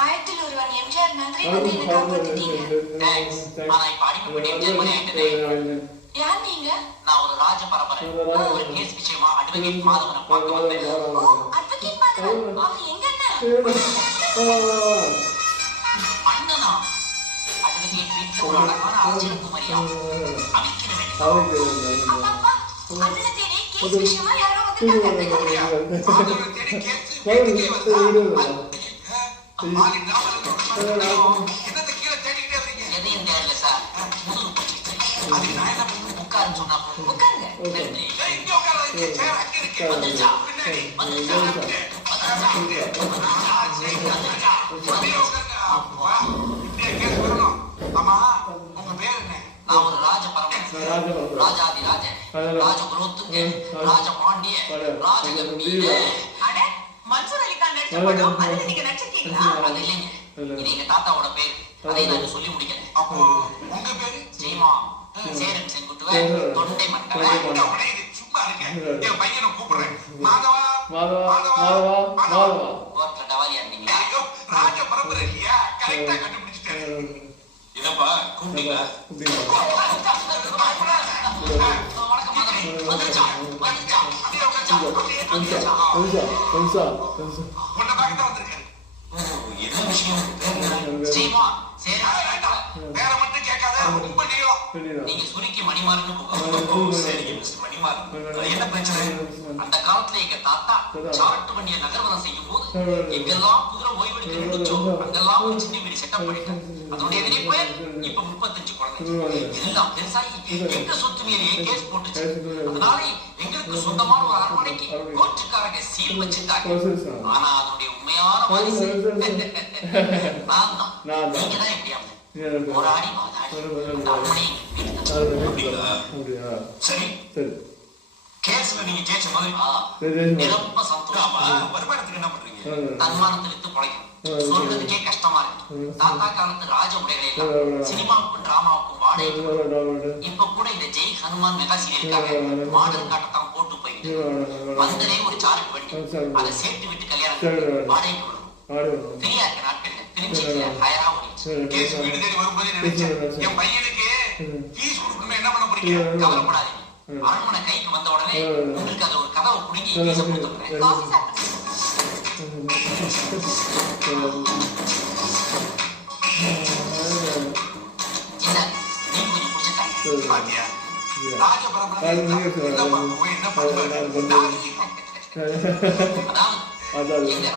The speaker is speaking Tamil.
ஆயிரத்தில் ஒருவன் எம்ஜிஆர் மாதிரி வந்து என்ன காப்பாத்திட்டீங்க. ஆனா இப்ப அடிமைப்பட்டு எம்ஜிஆர் மாதிரி ஆயிட்டதே. யார் நீங்க? நான் ஒரு ராஜ பரம்பரை. ஒரு கேஸ் விஷயமா அட்வொகேட் மாதவனை பார்க்க வந்தேன். ஓ, அட்வொகேட் மாதவன். அவங்க எங்க அண்ணன்? அண்ணனா? அட்வொகேட் வீட்டுல ஒரு அழகான ஆச்சரியகுமாரியா அமைக்கிற வேண்டும். அப்பா அப்பா, அண்ணனை தேடி கேஸ் விஷயமா யாரோ வந்திருக்காங்க. மாதவனை தேடி கேஸ் வீட்டுக்கே வருதா? என்னத்தை கீழே தேடிக்கிட்டே இருக்கீங்க? எதையும் தேடல சார். முதுகு பிடிச்சிட்டு அதுக்கு நான் என்ன பண்ணணும்? உட்காருன்னு சொன்னா போதும். உட்காருங்க. இங்க உட்கார வைக்க சேர் அங்க இருக்கு. வந்துச்சா பின்னாடி வந்துச்சா அப்படியே கேஸ் வரணும். ஆமா உங்க பேர் என்ன? நான் ஒரு ராஜ பரம்பரை. ராஜாதி ராஜன், ராஜ குலோத்துங்க, ராஜ பாண்டிய, ராஜ கம்பீர. அட, மன்சூர் அலிகான் நடிச்ச படம், அதுல நீங்க நடிச்சிருக்கீங்களா? அது இல்லைங்க, இது எங்க தாத்தாவோட பேர். அதை நான் சொல்லி முடிக்கல. அப்போ உங்க பேரு? சீமா சேரன் செங்குட்டுவ தொண்டை மண்டல. சும்மா இருக்க, என் பையனை கூப்பிடுறேன். மாதவா கோர்ட்ல டவாரியா இருந்தீங்களா? ராஜ பரம்பரை இல்லையா? கரெக்டா கண்டுபிடிச்சிட்டேன். இதப்பா கூப்பிட்டீங்களா? என்ன விஷயம்? வேற மட்டும் கேட்காத, ரொம்ப நீளம். நீங்க சுருக்கி மணிமாறன்னு என்ன பிரச்சனை? அந்த காலத்துல எங்க தாத்தா சாட்டு வண்டிய நகர்வனம் செய்யும் போது எங்கெல்லாம் குதிரை ஓய்வெடுக்க இருந்துச்சோ அங்கெல்லாம் ஒரு சின்ன வீடு செட்டப் பண்ணிட்டேன். அதோடைய எதிர்ப்பு இப்ப 35 குழந்தை எல்லாம் பெருசாகி எங்க சொத்து மீறி கேஸ் போட்டுச்சு. அதனால எங்களுக்கு சொந்தமான ஒரு அரண்மனைக்கு கோர்ட்டுக்காரங்க சீல் வச்சுட்டாங்க. ஆனா அதனுடைய உண்மையான வாரிசு நான் தான். நீங்க தான் எப்படியா போராடி சரி கேஸ்ல நீங்க ஜெயிச்ச மாதிரி நிரப்ப சந்தோஷமா. வருமானத்துக்கு என்ன பண்றீங்க? தன்மானத்தை வித்து பழைக்கும். சொல்றதுக்கே கஷ்டமா இருக்கு. தாத்தா காலத்து ராஜ உடைகளை எல்லாம் சினிமாவுக்கும் டிராமாவுக்கும் வாடகை. இப்ப கூட இந்த ஜெய் ஹனுமான் மெகா சீரியலுக்காக மாடல் காட்டத்தான் போட்டு போயிட்டு வந்ததே ஒரு சார்ட் வண்டி. அதை சேர்த்து விட்டு கல்யாணம் வாடகைக்கு விடும். ஃப்ரீயா இருக்க நாட்கள்ல திருச்சியில ஹயரா ஓடிச்சு. கேஸ் வீடு தேடி வரும்போது நினைச்சேன் என் பையனுக்கு ஃபீஸ் கொடுக்கணும், என்ன பண்ண போறீங்க? கவலைப்படாதீங்க. அரண்மனை கைக்கு வந்த உடனே உங்களுக்கு அது ஒரு கதவை குடுங்கி ஃபீஸை கொடுத்துடுறேன். காஃபி சாப்பிடுங்க. இல்ல நீ கொஞ்சம் குடிச்சுட்டாங்க பாத்தியா? ராஜ பரம்பரை என்ன பண்ணுவேன், என்ன பண்ணுவேன்? அதாவது எங்க